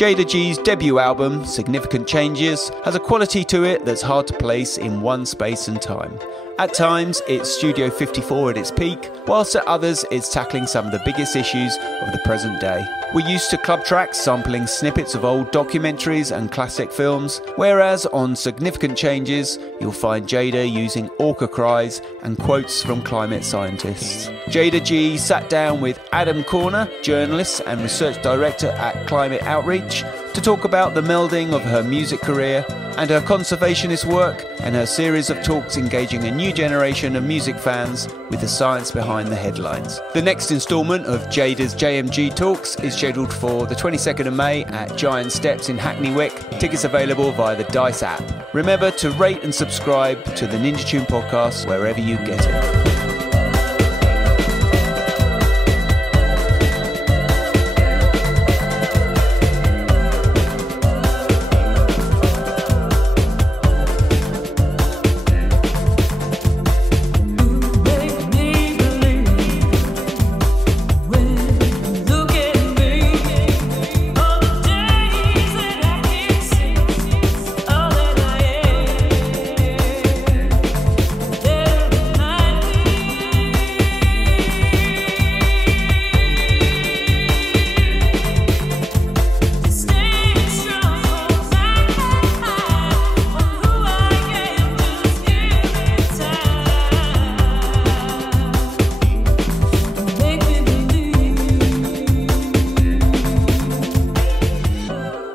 Jayda G's debut album, Significant Changes, has a quality to it that's hard to place in one space and time. At times, it's Studio 54 at its peak, whilst at others, it's tackling some of the biggest issues of the present day. We're used to club tracks sampling snippets of old documentaries and classic films, whereas on Significant Changes, you'll find Jayda using orca cries and quotes from climate scientists. Jayda G sat down with Adam Corner, journalist and research director at Climate Outreach, to talk about the melding of her music career and her conservationist work and her series of talks engaging a new generation of music fans with the science behind the headlines. The next instalment of Jayda's JMG Talks is scheduled for the 22nd of May at Giant Steps in Hackney Wick. Tickets available via the Dice app. Remember to rate and subscribe to the Ninja Tune podcast wherever you get it.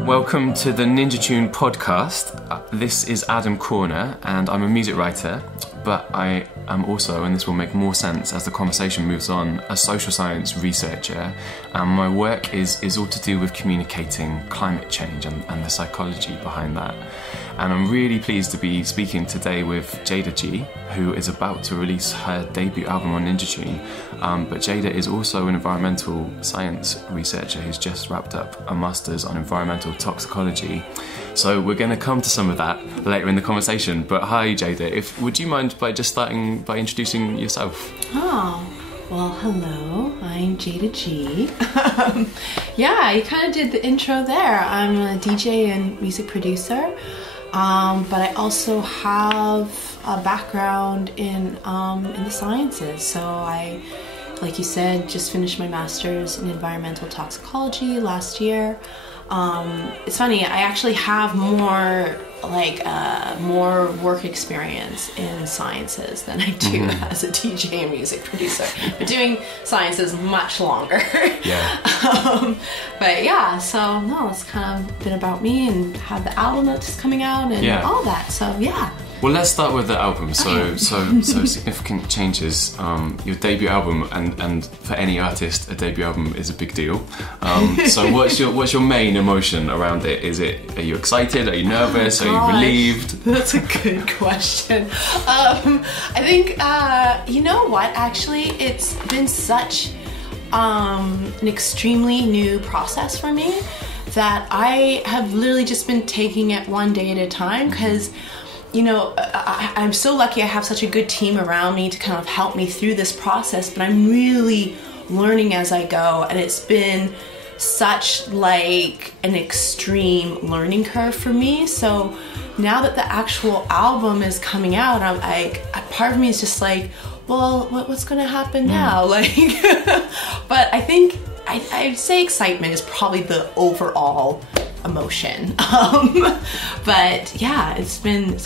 Welcome to the Ninja Tune podcast. This is Adam Corner and I'm a music writer, but I am also, and this will make more sense as the conversation moves on, a social science researcher. My work is all to do with communicating climate change and the psychology behind that. And I'm really pleased to be speaking today with Jayda G, who is about to release her debut album on Ninja Tune. But Jayda is also an environmental science researcher who's just wrapped up a master's on environmental toxicology. So we're going to come to some of that later in the conversation. But hi Jayda, would you mind by just starting by introducing yourself? Oh, well, hello, I'm Jayda G. Yeah, you kind of did the intro there. I'm a DJ and music producer. But I also have a background in the sciences. So I, like you said, just finished my master's in environmental toxicology last year. It's funny, I actually have more work experience in sciences than I do as a DJ and music producer. But doing sciences much longer. Yeah. But yeah, so no, it's kind of been about me and have the album that's coming out and all that. So yeah. Well, let's start with the album. So Significant Changes, your debut album, and for any artist, a debut album is a big deal. So what's your main emotion around it? Are you excited? Are you nervous? Are you relieved? That's a good question. I think you know what? Actually, it's been such an extremely new process for me that I have literally just been taking it one day at a time because. You know, I'm so lucky I have such a good team around me to kind of help me through this process, but I'm really learning as I go, and it's been such like an extreme learning curve for me. So now that the actual album is coming out, I'm like, part of me is just like, well, what's gonna happen now? Like, but I think I'd say excitement is probably the overall emotion. But yeah, it's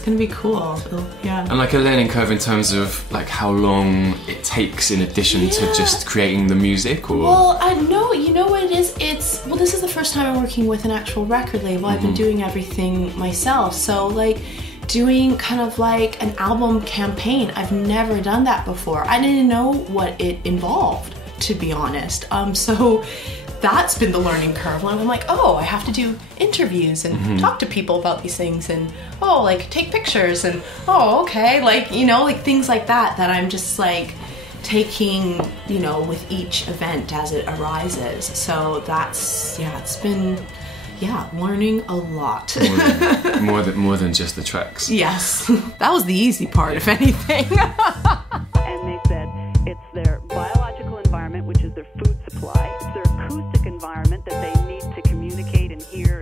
gonna be cool. So, yeah. And like a learning curve in terms of like how long it takes in addition to just creating the music, or? Well, I know, you know what it is? Well, this is the first time I'm working with an actual record label. I've been doing everything myself. So like doing kind of like an album campaign, I've never done that before. I didn't know what it involved, to be honest. So that's been the learning curve. I'm like, oh, I have to do interviews and talk to people about these things and, oh, like take pictures and, oh, okay, like, you know, like things like that I'm just like taking, you know, with each event as it arises. So that's, yeah, it's been, learning a lot. more than just the tracks. Yes. That was the easy part, if anything. And they said it's their biological environment, which is their food supply. It's their acoustic environment that they need to communicate and hear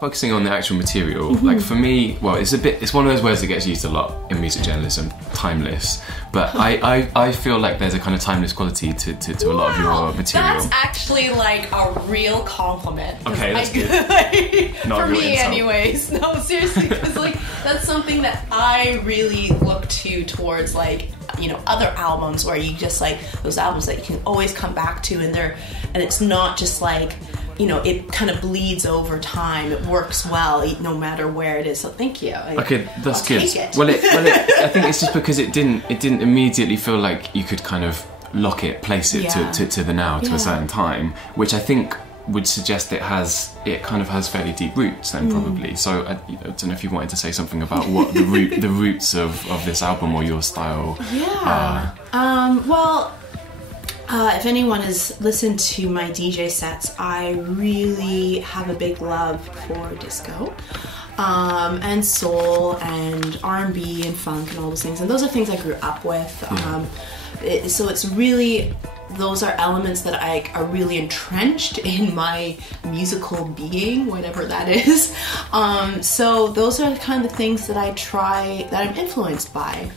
Focusing on the actual material, like for me, well, it's one of those words that gets used a lot in music journalism, timeless. But I feel like there's a kind of timeless quality to a lot of your material. That's actually like a real compliment. Okay, that's good. For me, anyways. No, seriously, because like that's something that I really look towards, like, you know, other albums where you just like those albums that you can always come back to, and it's not just like, you know, it kind of bleeds over time. It works well no matter where it is. So thank you. Okay, that's I'll good. Take it. Well, I think it's just because it didn't immediately feel like you could kind of lock it, place it to the now, to a certain time, which I think would suggest it kind of has fairly deep roots then probably. So I don't know if you wanted to say something about what the roots of this album or your style. Yeah. If anyone has listened to my DJ sets, I really have a big love for disco, and soul and R&B and funk and all those things. And those are things I grew up with. So it's really, those are elements that are really entrenched in my musical being, whatever that is. So those are kind of the things that I'm influenced by.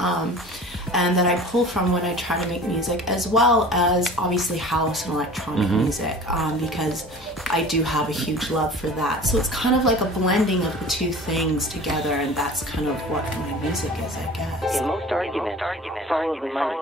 And that I pull from when I try to make music, as well as obviously house and electronic music, because I do have a huge love for that. So it's kind of like a blending of the two things together, and that's kind of what my music is, I guess. In most arguments, follow the money.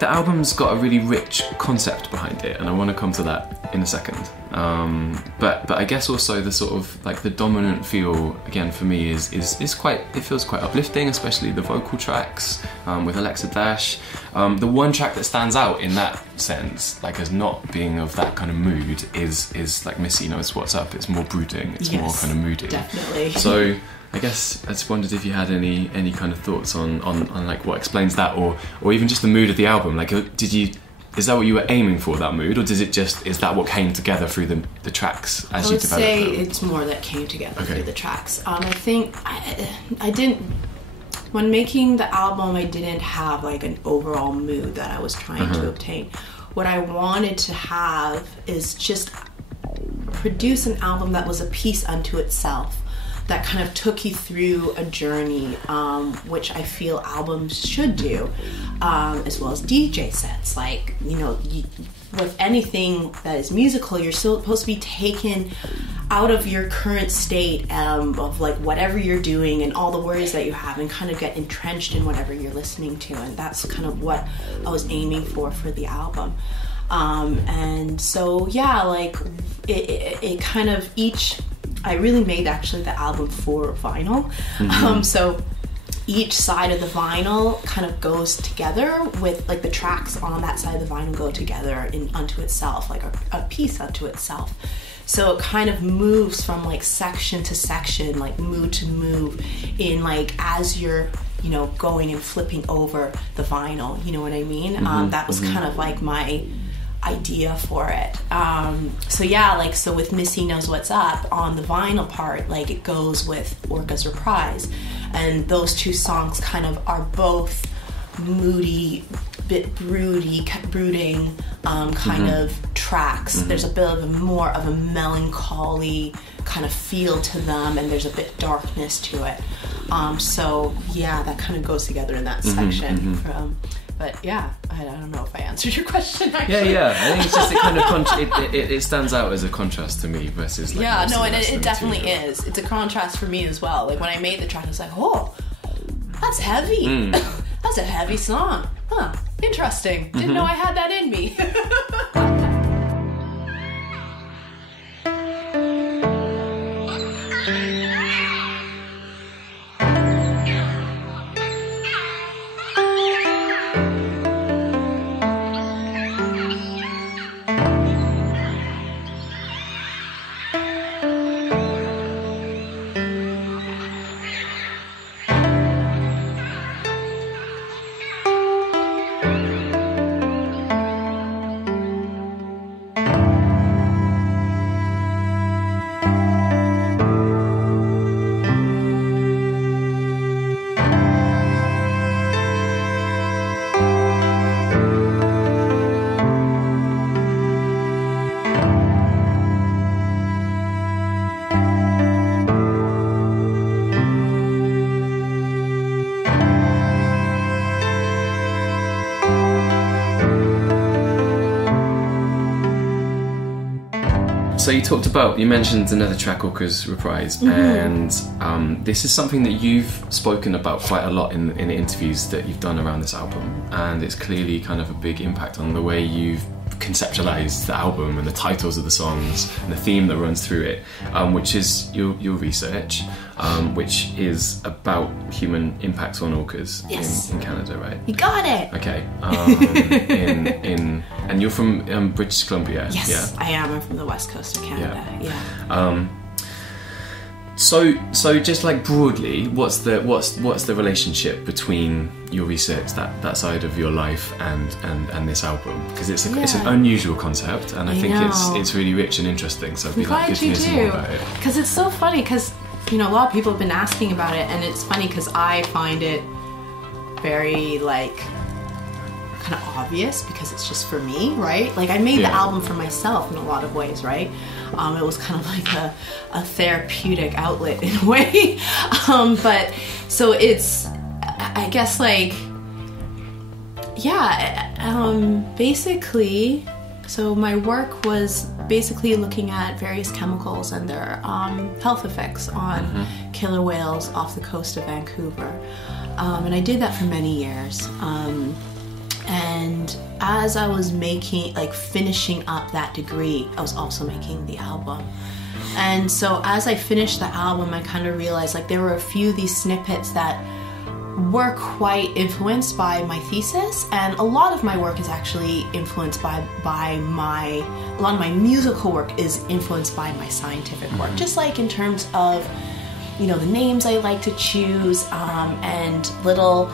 The album's got a really rich concept behind it, and I want to come to that in a second. But I guess also the sort of like the dominant feel again for me is quite, it feels quite uplifting, especially the vocal tracks with Alexa Dash. The one track that stands out in that sense, like as not being of that kind of mood, is like Missy Knows What's Up. It's more brooding. It's more kind of moody. Definitely. So I guess I just wondered if you had any kind of thoughts on like what explains that, or even just the mood of the album. Like, is that what you were aiming for, that mood, or is that what came together through the tracks as you developed them? I would say it's more that came together through the tracks. I think I didn't, when making the album, I didn't have like an overall mood that I was trying to obtain. What I wanted to have is just produce an album that was a piece unto itself, that kind of took you through a journey, which I feel albums should do, as well as DJ sets. Like, you know, with anything that is musical, you're still supposed to be taken out of your current state of like whatever you're doing and all the worries that you have, and kind of get entrenched in whatever you're listening to. And that's kind of what I was aiming for the album. And so, yeah, like it kind of I really made actually the album for vinyl. So each side of the vinyl kind of goes together with, like, the tracks on that side of the vinyl go together unto itself, like a piece unto itself. So it kind of moves from like section to section, like mood to mood, in like as you're, you know, going and flipping over the vinyl, you know what I mean? That was kind of like my idea for it. So yeah, like, so with Missy Knows What's Up on the vinyl part, like it goes with Orca's Reprise, and those two songs kind of are both moody, bit brooding kind of tracks. There's a bit of more of a melancholy kind of feel to them, and there's a bit darkness to it. So yeah, that kind of goes together in that section. But yeah, I don't know if I answered your question. Actually. Yeah. I think it's just it kind of it stands out as a contrast to me versus like. Yeah, no, and it definitely is. It's a contrast for me as well. Like when I made the track, I was like, oh, that's heavy. That's a heavy song. Huh? Interesting. Didn't know I had that in me. So you mentioned another track, Orca's Reprise, and this is something that you've spoken about quite a lot in the interviews that you've done around this album, and it's clearly kind of a big impact on the way you've conceptualized the album and the titles of the songs and the theme that runs through it, which is your research, which is about human impact on orcas in Canada, right? You got it. Okay. And you're from British Columbia. Yes, yeah? I am. I'm from the west coast of Canada. Yeah. So just like broadly, what's the relationship between your research, that side of your life, and this album? Because it's an unusual concept, and I think it's really rich and interesting. So I'd be like, good to hear some more about it. Because it's so funny. Because a lot of people have been asking about it, and it's funny because I find it very kind of obvious because it's just for me, right? Like I made the album for myself in a lot of ways, right? It was kind of like a therapeutic outlet in a way. But so it's, I guess basically, so my work was basically looking at various chemicals and their health effects on killer whales off the coast of Vancouver. And I did that for many years. And as I was finishing up that degree, I was also making the album. And so as I finished the album, I kind of realized there were a few of these snippets that were quite influenced by my thesis, and a lot of my work is actually influenced by a lot of my musical work is influenced by my scientific work, just in terms of, the names I like to choose, and little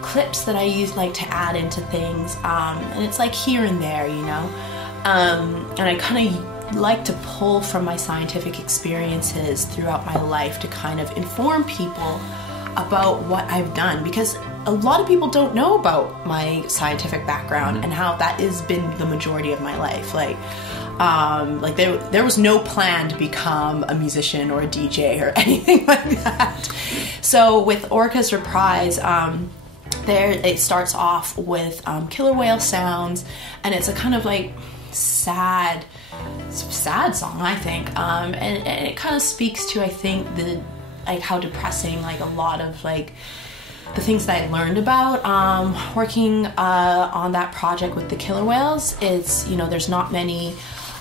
clips that I like to add into things, and it's here and there, and I kind of like to pull from my scientific experiences throughout my life to kind of inform people about what I've done, because a lot of people don't know about my scientific background and how that has been the majority of my life. There was no plan to become a musician or a DJ or anything like that. So with Orca's Reprise, it starts off with killer whale sounds, and it's a kind of sad song, I think, and it kind of speaks to, I think, how depressing a lot of the things that I learned about working on that project with the killer whales. It's there's not many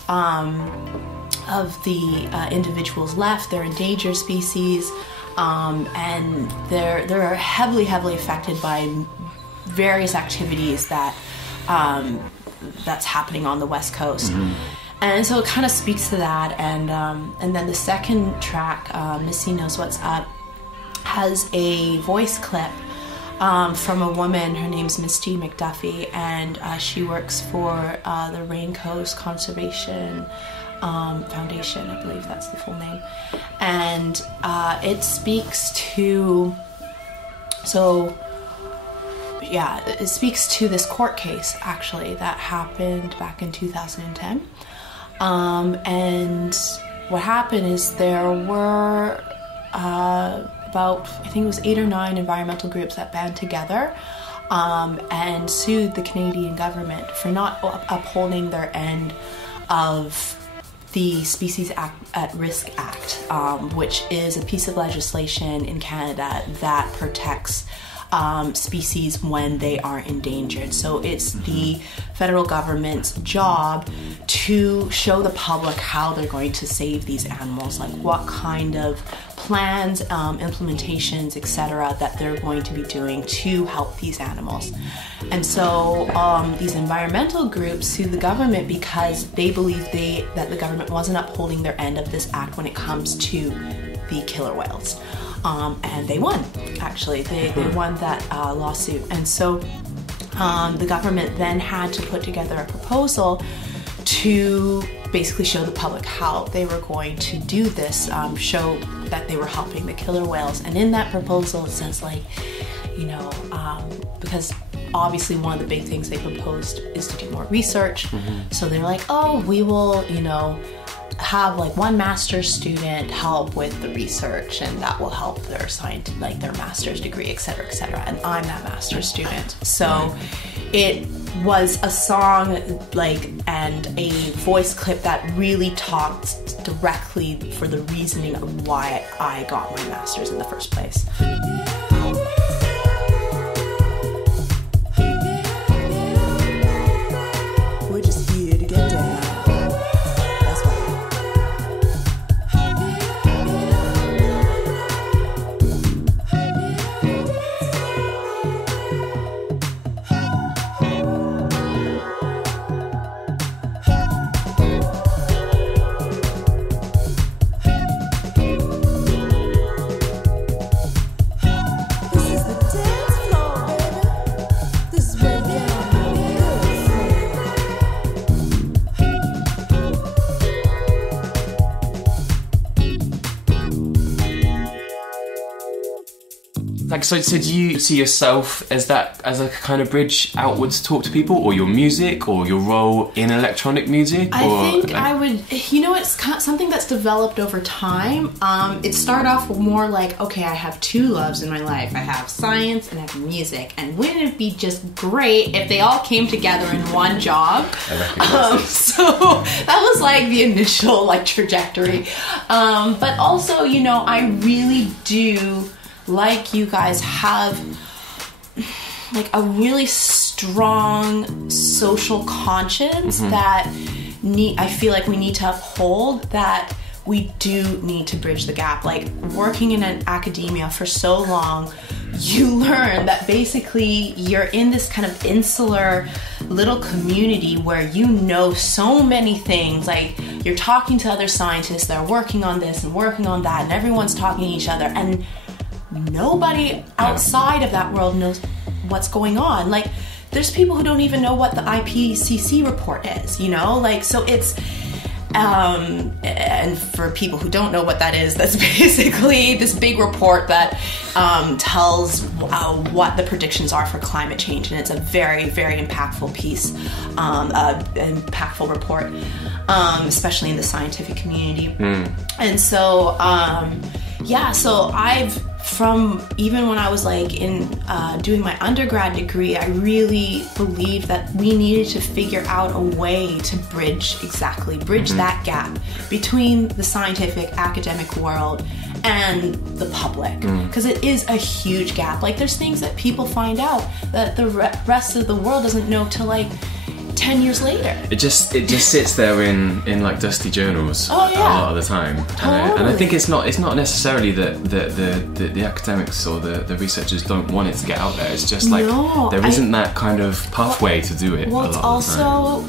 of the individuals left. They're endangered species, and they're heavily affected by various activities that's happening on the west coast. And so it kind of speaks to that, and then the second track, Missy Knows What's Up, has a voice clip from a woman. Her name's Misty McDuffie, and she works for the Rain Coast Conservation Foundation, I believe that's the full name. And it speaks to, so it speaks to this court case actually that happened back in 2010. And what happened is there were about, I think it was 8 or 9 environmental groups that band together and sued the Canadian government for not upholding their end of the Species at Risk Act, which is a piece of legislation in Canada that protects species when they are endangered. So it's the federal government's job to show the public how they're going to save these animals, like what kind of plans, implementations, etc., that they're going to be doing to help these animals. And so these environmental groups sue the government because they believe that the government wasn't upholding their end of this act when it comes to the killer whales. And they won, actually. They won that lawsuit. And so the government then had to put together a proposal to basically show the public how they were going to do this, show that they were helping the killer whales. And in that proposal, it says, like, you know, because obviously one of the big things they proposed is to do more research. So they're like, oh, we will, you know, have like one master's student help with the research, and that will help their their master's degree, etc., etc. And I'm that master's student. So it was a song and a voice clip that really talked directly for the reasoning of why I got my master's in the first place. We're just here to get down. So do you see yourself as a kind of bridge outwards to talk to people, or your music, or your role in electronic music? I think I would, you know, it's something that's developed over time. It started off more like, okay, I have 2 loves in my life. I have science and I have music. And wouldn't it be just great if they all came together in one job? So that was like the initial trajectory. But also, you know, I really do, like you guys, have like a really strong social conscience that I feel like we need to uphold, that we do need to bridge the gap. Like, working in an academia for so long, you learn that basically you're in this kind of insular little community where you know so many things. Like, you're talking to other scientists that are working on this and working on that, and everyone's talking to each other, and nobody outside of that world knows what's going on. Like, there's people who don't even know what the IPCC report is, you know? Like, so it's, and for people who don't know what that is, that's basically this big report that tells what the predictions are for climate change, and it's a very, very impactful piece, impactful report, especially in the scientific community. And so, so from even when I was doing my undergrad degree, I really believed that we needed to figure out a way to bridge that gap between the scientific academic world and the public, because it is a huge gap. Like, there's things that people find out that the rest of the world doesn't know till 10 years later. It just sits there in dusty journals a lot of the time. Totally. And I think it's not necessarily that the academics or the researchers don't want it to get out there. It's just there isn't that kind of pathway to do it. Well, it's also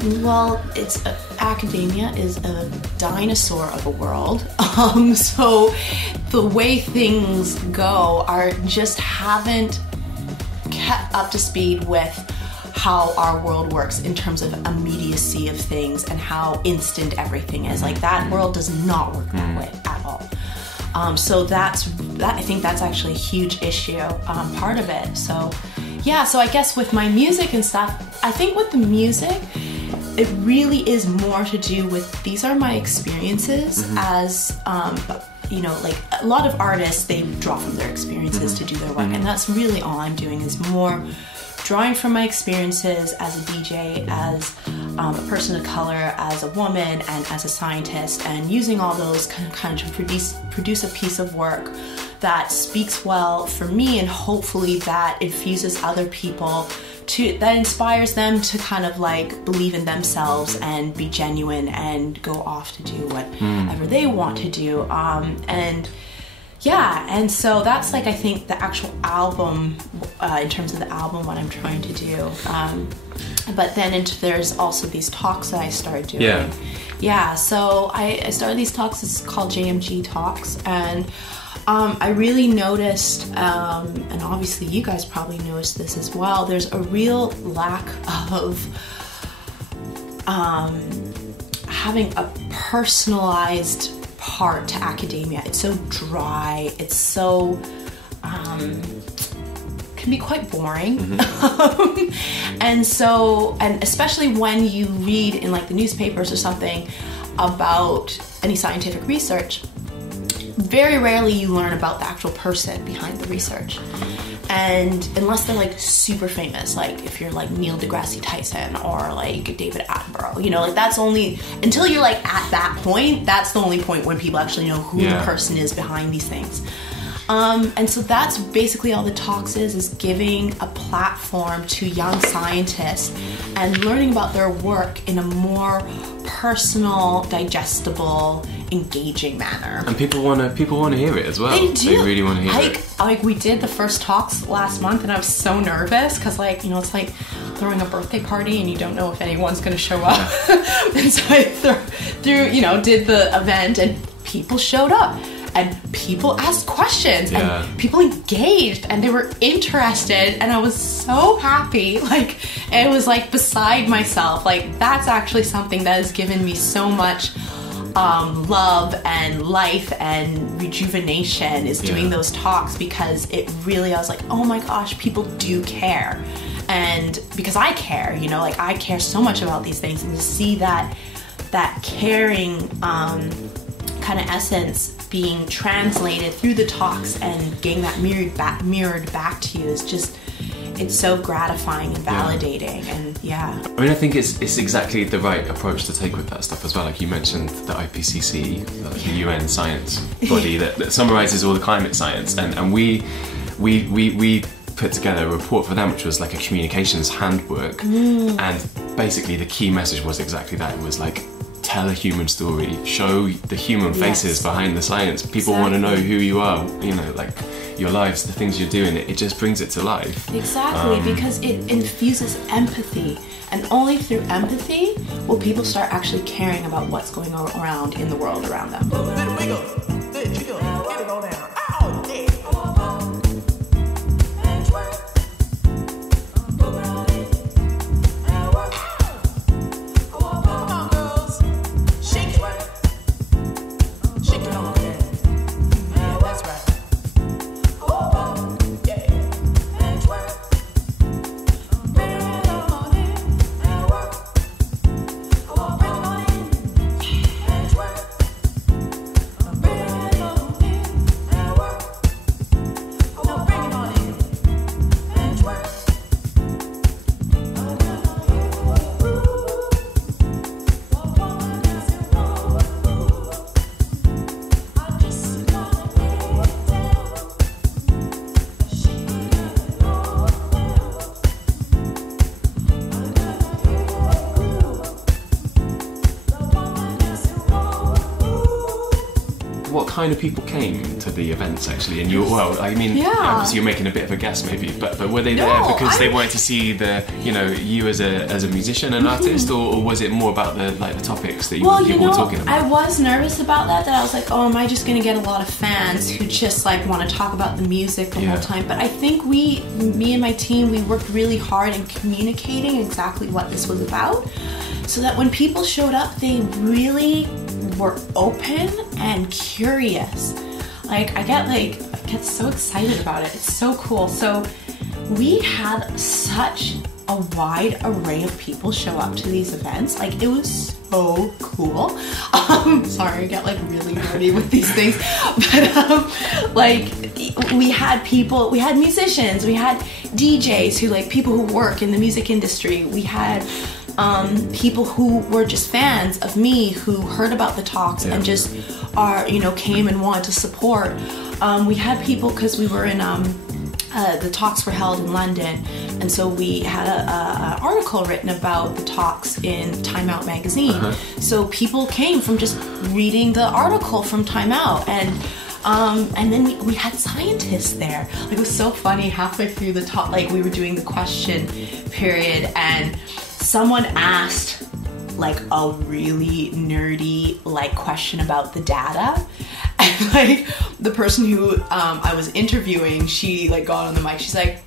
academia is a dinosaur of a world. So the way things go just haven't kept up to speed with how our world works in terms of immediacy of things and how instant everything is. Like, that world does not work that way at all. So I think that's actually a huge issue, part of it. So yeah, so I guess with my music and stuff, I think with the music, it really is more to do with, these are my experiences as, you know, like a lot of artists, they draw from their experiences to do their work, and that's really all I'm doing, is more drawing from my experiences as a DJ, as a person of color, as a woman, and as a scientist, and using all those kind of produce a piece of work that speaks well for me, and hopefully that infuses other people that inspires them to kind of like believe in themselves and be genuine and go off to do whatever they want to do. And yeah, and so that's like, I think the actual album, in terms of the album, what I'm trying to do. But then there's also these talks that I started doing. Yeah, so I started these talks, it's called JMG Talks, and I really noticed, and obviously you guys probably noticed this as well, there's a real lack of having a personalized part to academia. It's so dry, it's so, can be quite boring. And so, and especially when you read in like the newspapers or something about any scientific research, very rarely you learn about the actual person behind the research. And unless they're like super famous, like if you're like Neil deGrasse Tyson or like David Attenborough, you know, like that's only, until you're like at that point, that's the only point when people actually know who the person is behind these things. And so that's basically all the talks is giving a platform to young scientists and learning about their work in a more personal, digestible, engaging manner. And people want to hear it as well. They do. They really want to hear it. Like we did the first talks last month, and I was so nervous because, like, you know, it's like throwing a birthday party and you don't know if anyone's going to show up. And so I did the event, and people showed up. And people asked questions, and people engaged, and they were interested, and I was so happy. Like, it was like beside myself. Like, that's actually something that has given me so much love and life and rejuvenation, is doing those talks, because it really, I was like, oh my gosh, people do care. And because I care, you know, like I care so much about these things, and to see that caring kind of essence being translated through the talks and getting that mirrored back to you is just, it's so gratifying and validating. And I mean, I think it's exactly the right approach to take with that stuff as well. Like you mentioned the IPCC, the UN science body that summarizes all the climate science, and we put together a report for them, which was like a communications handbook, and basically the key message was exactly that. It was like, tell a human story, show the human faces behind the science. People want to know who you are, you know, like your lives, the things you're doing. It just brings it to life. Exactly, because it infuses empathy, and only through empathy will people start actually caring about what's going on around in the world around them. What kind of people came to the events actually? And obviously you're making a bit of a guess maybe, but were they there because they wanted to see you as a musician and artist, or was it more about the topics that people were talking about? I was nervous about that I was like, oh, am I just going to get a lot of fans who just like want to talk about the music the whole time? But I think me and my team, we worked really hard in communicating exactly what this was about, so that when people showed up, they really were open and curious. Like I get so excited about it. It's so cool. So we had such a wide array of people show up to these events. Like, it was so cool. Sorry, I get like really nerdy with these things, but like, we had people, we had musicians, we had DJs who, like, people who work in the music industry. We had people who were just fans of me, who heard about the talks and just are, you know, came and wanted to support. We had people, because we were in the talks were held in London, and so we had an article written about the talks in Time Out magazine. So people came from just reading the article from Time Out, and then we had scientists there. Like, it was so funny. Halfway through the talk, like, we were doing the question period, and someone asked like a really nerdy like question about the data, and like the person who I was interviewing, she like got on the mic, she's like,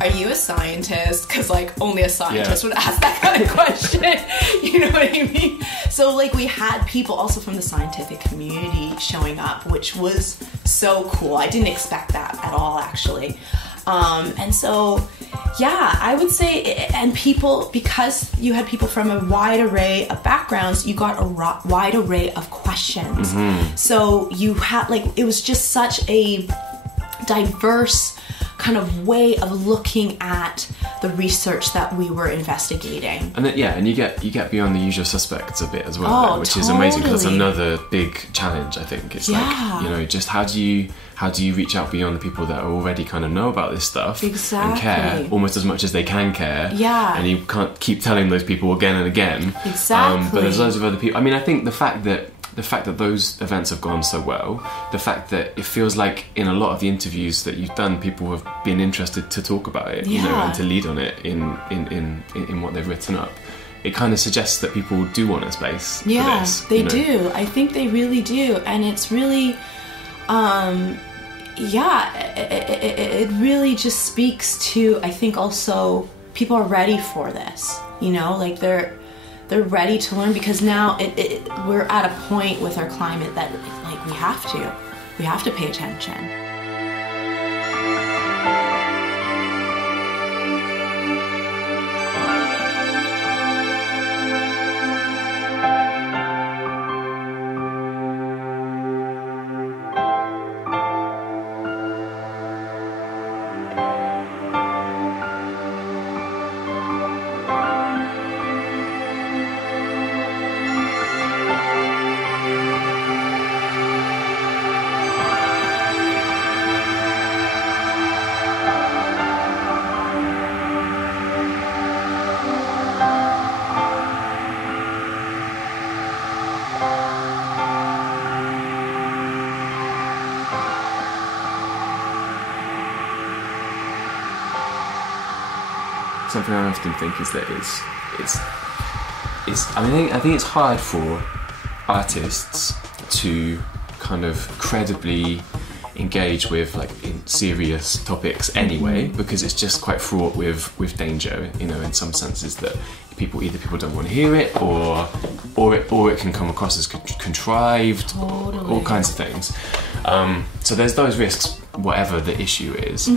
are you a scientist? Because like only a scientist would ask that kind of question. You know what I mean? So like, we had people also from the scientific community showing up, which was so cool. I didn't expect that at all, actually. And so, yeah, I would say, and people, because you had people from a wide array of backgrounds, you got a wide array of questions. So you had, like, it was just such a diverse kind of way of looking at the research that we were investigating. And then, and you get beyond the usual suspects a bit as well, which is amazing, because that's another big challenge, I think. It's like, you know, just how do you reach out beyond the people that already kind of know about this stuff and care almost as much as they can care, and you can't keep telling those people again and again. But there's loads of other people. I mean, I think the fact that those events have gone so well, the fact that it feels like in a lot of the interviews that you've done, people have been interested to talk about it, you know, and to lead on it in what they've written up. It kind of suggests that people do want a space for this. They do. I think they really do, and it's really, it really just speaks to, I think also people are ready for this. You know, like they're ready to learn, because now we're at a point with our climate that like we have to pay attention. Something I often think is that I think it's hard for artists to kind of credibly engage with like in serious topics anyway, because it's just quite fraught with danger, you know, in some senses, that people don't want to hear it, or it can come across as contrived, all kinds of things. So there's those risks, whatever the issue is.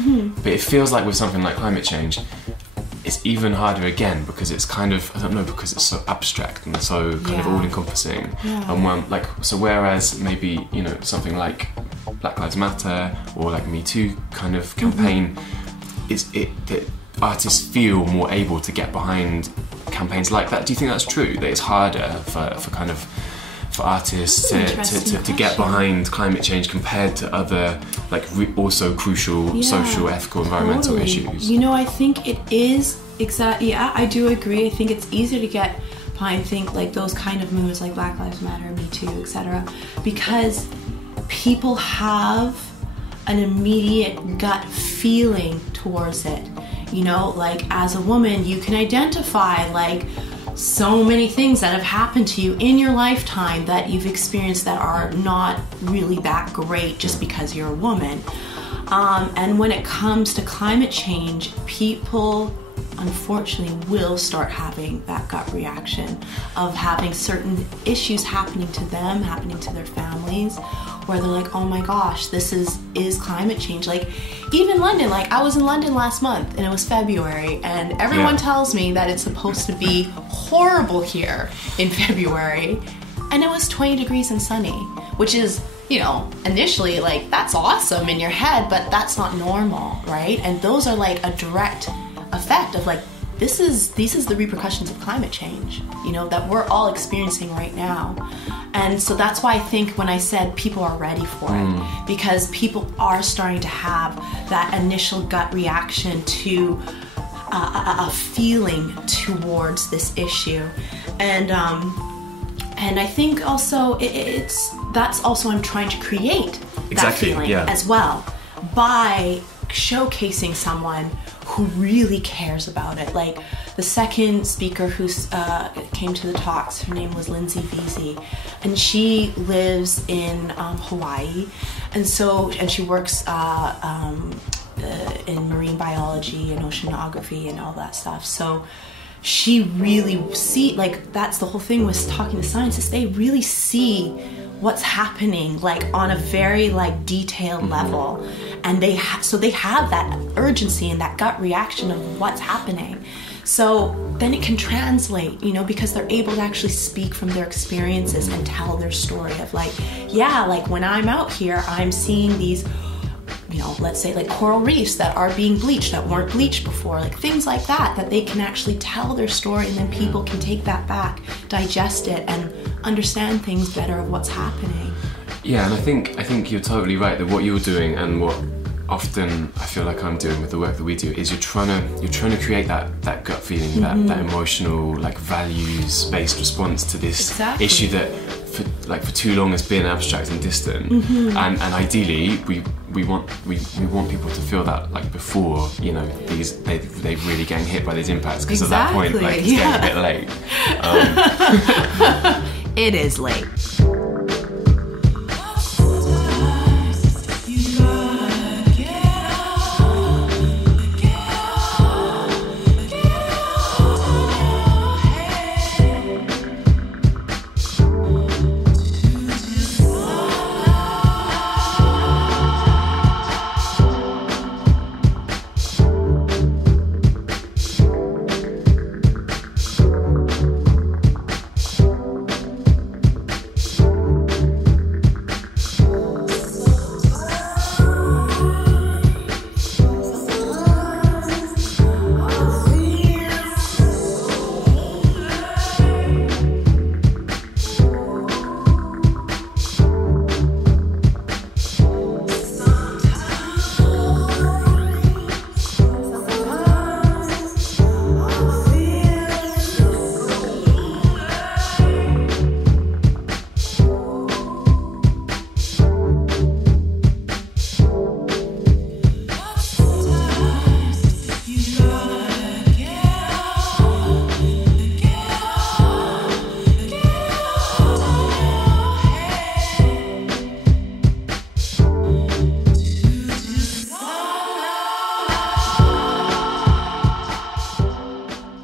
But it feels like with something like climate change, it's even harder again, because it's kind of, I don't know, because it's so abstract and so kind of all-encompassing. And so whereas maybe, you know, something like Black Lives Matter or like Me Too kind of campaign, that artists feel more able to get behind campaigns like that. Do you think that's true? That it's harder for artists to get behind climate change compared to other also crucial social, ethical, environmental issues? You know, I think it is exactly. Yeah, I do agree. I think it's easier to get behind like those kind of movements like Black Lives Matter, Me Too, etc., because people have an immediate gut feeling towards it. You know, like as a woman, you can identify like so many things that have happened to you in your lifetime that you've experienced that are not really that great just because you're a woman. And when it comes to climate change, people unfortunately will start having that gut reaction of having certain issues happening to them, happening to their families, where they're like, oh my gosh, this is climate change. Like, even London, like I was in London last month and it was February, and everyone tells me that it's supposed to be horrible here in February, and it was 20 degrees and sunny, which is, you know, initially like that's awesome in your head, but that's not normal, right? And those are like a direct effect of like, these is the repercussions of climate change, you know, that we're all experiencing right now. And so that's why I think when I said people are ready for it, because people are starting to have that initial gut reaction to a feeling towards this issue. And I think also that's also I'm trying to create that feeling as well by showcasing someone who really cares about it. Like the second speaker who came to the talks, her name was Lindsay Vesey, and she lives in Hawaii, and she works in marine biology and oceanography and all that stuff. So she really that's the whole thing with talking to scientists. They really see what's happening like on a very like detailed level, and they have that urgency and that gut reaction of what's happening. So then it can translate, you know, because they're able to actually speak from their experiences and tell their story of like, yeah, like when I'm out here, I'm seeing these, you know, let's say like coral reefs that are being bleached that weren't bleached before, like things like that they can actually tell their story, and then people can take that back, digest it, and understand things better of what's happening. Yeah, and I think you're totally right that what you're doing and what often I feel like I'm doing with the work that we do is you're trying to create that gut feeling, that emotional, like values-based response to this issue that for too long has been abstract and distant. And ideally we want people to feel that like before, you know, they're really getting hit by these impacts, because at that point like it's getting a bit late. It is late.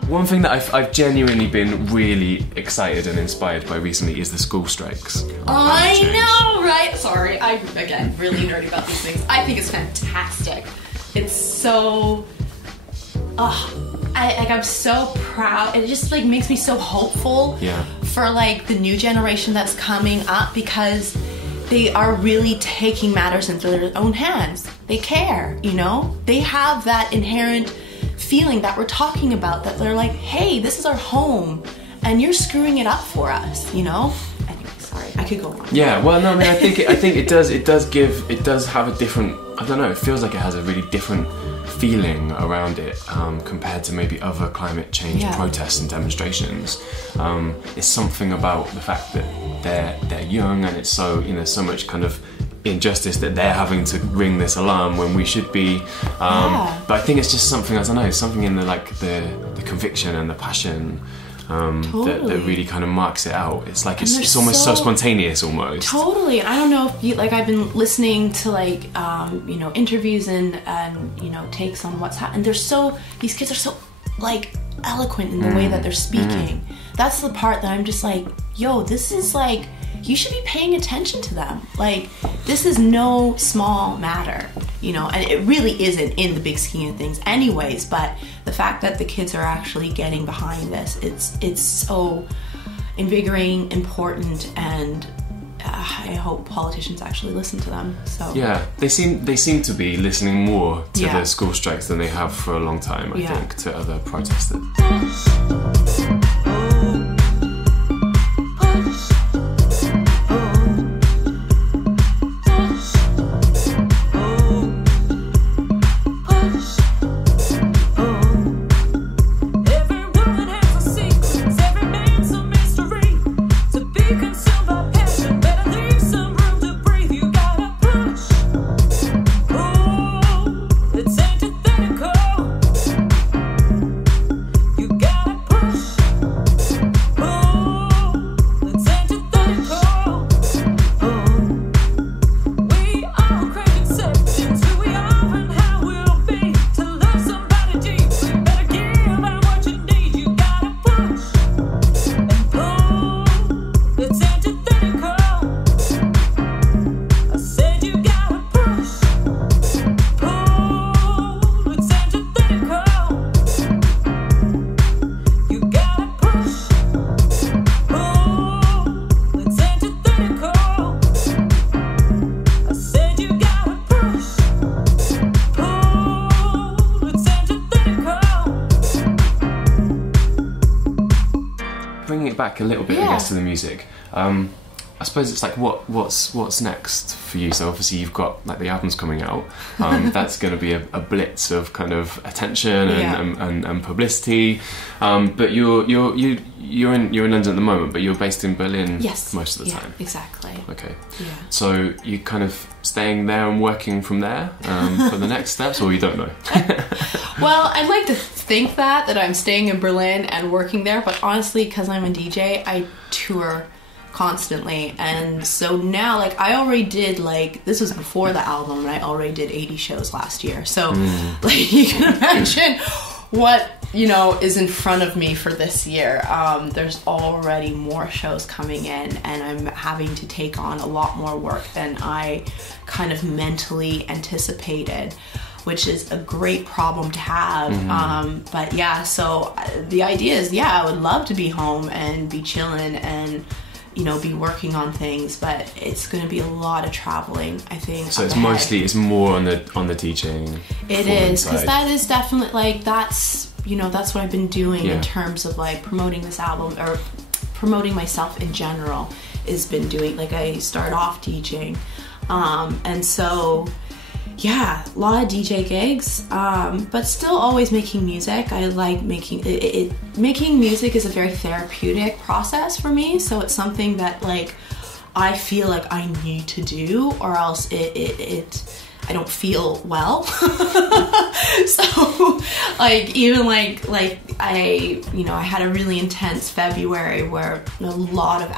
One thing that I've genuinely been really excited and inspired by recently is the school strikes. I know, right? Sorry, I'm, again, really nerdy about these things. I think it's fantastic. It's so... I'm so proud. It just like makes me so hopeful for like the new generation that's coming up, because they are really taking matters into their own hands. They care, you know? They have that inherent feeling that we're talking about, that they're like, hey, this is our home and you're screwing it up for us, you know? Anyway, sorry, I could go on. Yeah, well, no, I mean, I think it does have a different, I don't know, it feels like it has a really different feeling around it compared to maybe other climate change protests and demonstrations. It's something about the fact that they're young, and it's so, you know, so much kind of injustice that they're having to ring this alarm when we should be. But I think it's just something, I don't know, something in the conviction and the passion that really kind of marks it out. It's like it's almost so spontaneous almost. Totally. I don't know if you, like, I've been listening to like you know, interviews and you know, takes on what's happened. These kids are so like eloquent in the way that they're speaking. That's the part that I'm just like, yo, this is like, you should be paying attention to them. Like, this is no small matter, you know, and it really isn't in the big scheme of things anyways, but the fact that the kids are actually getting behind this, it's so invigorating, important, and I hope politicians actually listen to them. So yeah, they seem to be listening more to Yeah. the school strikes than they have for a long time, I Yeah. think, to other protesters. Everyone has a secret, every man's a mystery. To be consumed by passion, better leave some room to breathe. You gotta push. Ooh, it's antithetical. You gotta push. Ooh, it's antithetical. We all crave acceptance, who we are and how we'll be. To love somebody deeply, better give out what you need. You gotta push and pull. It's antithetical. I said you gotta push, pull. It's antithetical. You gotta push, pull. It's antithetical. I said you gotta push, pull. It's antithetical. Bringing it back a little bit, I Yeah. guess, to the music. I suppose it's like what's next for you. So obviously you've got like the album's coming out. That's going to be a blitz of kind of attention and publicity. But you're in London at the moment, but you're based in Berlin yes, most of the yeah, time. exactly. Okay. Yeah. So you kind of staying there and working from there for the next steps, or you don't know? Well, I'd like to think that I'm staying in Berlin and working there, but honestly, because I'm a DJ, I tour constantly, and so now, like, I already did, like, this was before the album, and I already did 80 shows last year, so like, you can imagine what, you know, is in front of me for this year. There's already more shows coming in, and I'm having to take on a lot more work than I kind of mentally anticipated, which is a great problem to have. But yeah, so the idea is, yeah, I would love to be home and be chilling and, you know, be working on things, but it's going to be a lot of traveling, I think. So it's up ahead. it's more on the DJing. It is, because that is definitely, like, that's, you know, that's what I've been doing in terms of, like, promoting this album, or promoting myself in general, is been doing, like, I started off DJing, and so, yeah, a lot of DJ gigs, but still always making music. I like making it. Making music is a very therapeutic process for me, so it's something that, like, I feel like I need to do, or else I don't feel well. So, like, even like I had a really intense February where a lot of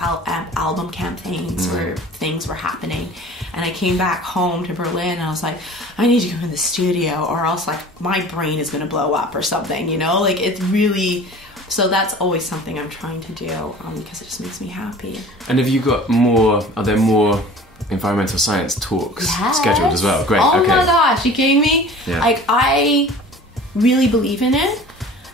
album campaigns where things were happening, and I came back home to Berlin and I was like, I need to go in the studio, or else, like, my brain is gonna blow up or something, you know? Like, it's really, so that's always something I'm trying to do, because it just makes me happy. And have you got are there more environmental science talks scheduled as well? Great. Oh okay. my gosh, you kidding me? Yeah. Like, I really believe in it.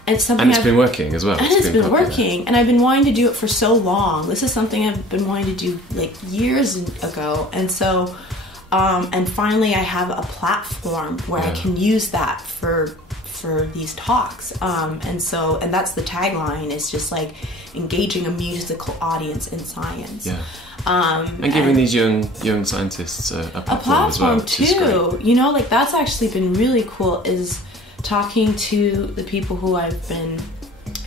It's something And it's been working as well. And it's been popular. working. And I've been wanting to do it for so long. This is something I've been wanting to do, like, years ago. And so, and finally I have a platform where I can use that for these talks. And that's the tagline. It's just, like, engaging a musical audience in science. Yeah. And giving these young scientists a platform as well, which is too. great. You know, like, that's actually been really cool, is talking to the people who I've been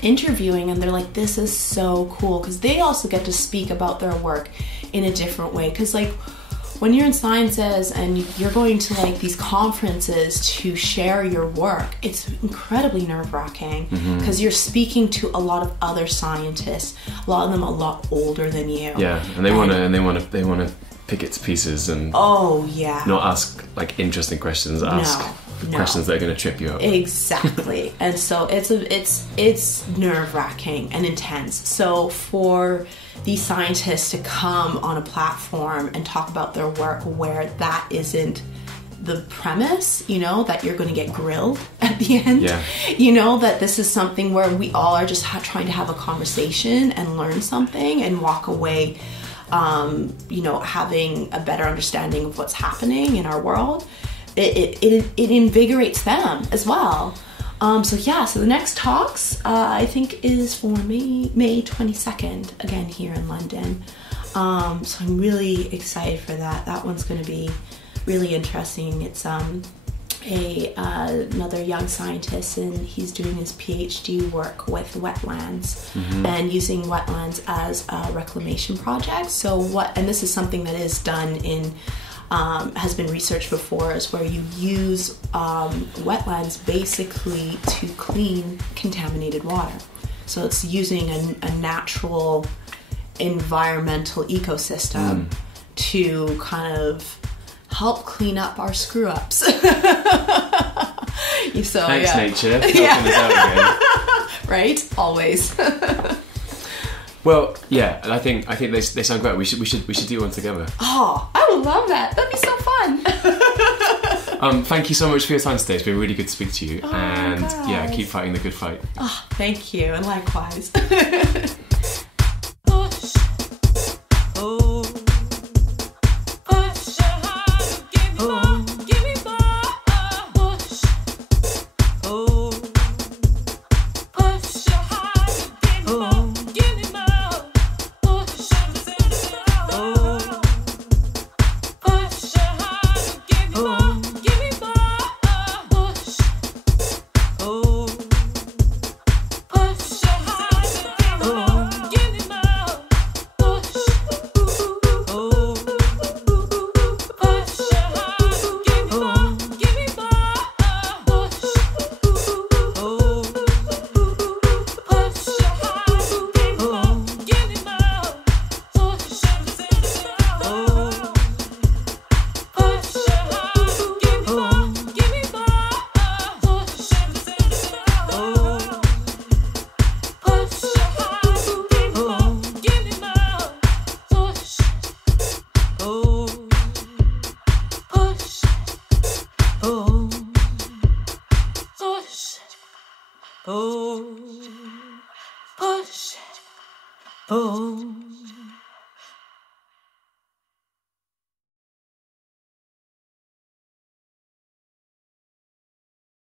interviewing, and they're like, this is so cool, because they also get to speak about their work in a different way. Because, like, when you're in sciences and you're going to, like, these conferences to share your work, it's incredibly nerve-wracking, because you're speaking to a lot of other scientists, a lot of them a lot older than you. Yeah, and they want to pick it to pieces and oh yeah, not ask, like, interesting questions. Ask questions that are going to trip you up. Exactly. And so it's nerve-wracking and intense. So for these scientists to come on a platform and talk about their work where that isn't the premise, that you're going to get grilled at the end, that this is something where we all are just trying to have a conversation and learn something and walk away, having a better understanding of what's happening in our world. It invigorates them as well. So the next talks, I think, is for May 22nd, again, here in London. So I'm really excited for that. That one's going to be really interesting. It's another young scientist, and he's doing his PhD work with wetlands and using wetlands as a reclamation project. And this is something that is done has been researched before, is where you use wetlands basically to clean contaminated water. So it's using a natural environmental ecosystem to kind of help clean up our screw-ups. Thanks, nature. Helping us out again. Right? Always. Well, yeah, and I think they sound great. We should do one together. Oh, I would love that. That'd be so fun. Thank you so much for your time today. It's been really good to speak to you. Keep fighting the good fight. Oh, thank you, and likewise. Push. Oh. Push your heart. Give me more. Give me more. Push. Oh. Push your heart. Give me more. Give me more. Push. Oh. Push your heart. Give me more. Give me more. Push. Oh. Push your heart. Give me more. Push. Oh. Push your heart. Give me more. Give me more. Push. Oh. Push your heart. Give me more. Give me more. Push. Oh. Push your heart. Give me more. Give me more. Push. Oh. Push your heart. Give me more. Give me more. Push. Oh. Push. Oh. Push. Oh. Push. Oh.